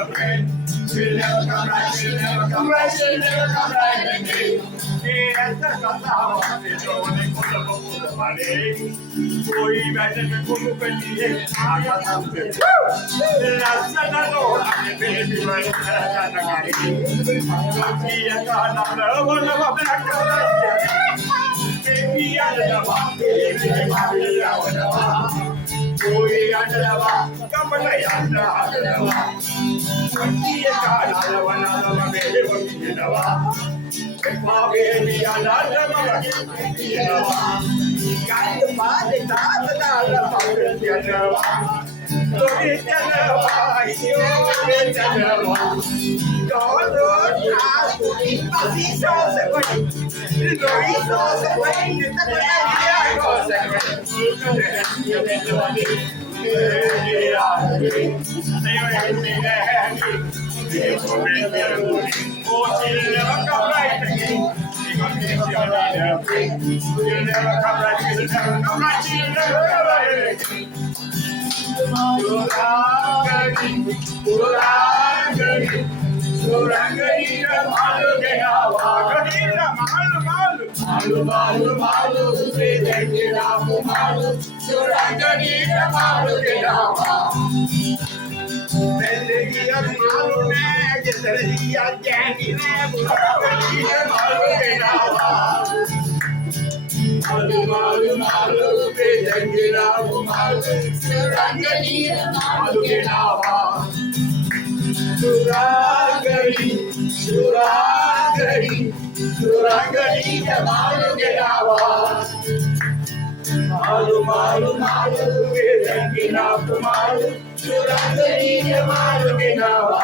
a friend. She'll never come right, she'll never come right, she'll never come right again. Esta cantava, stagione con la paura male. Poi vedete come venire a cantare. La sanadora che bevi la cantare. Così a cantare, voglio va bene cantare. Baby, I love you, baby, I love you. Boy, I love you, come on, I love you. Così a cantare, voglio bene cantare. My baby, I love you, you know. Got the body, I love you, you You'll never come right, you'll never come right, you'll never come right. Surangani, malu kenawa, kadira malu, malu, vedekira malu, surangani malu kenawa. Vedekira malu ne, jisariya jani ne, surangani malu kenawa. Malu, vedekira malu, surangani malu kenawa. Surangani, malu kenawa. Malu, vedekira malu, surangani malu kenawa.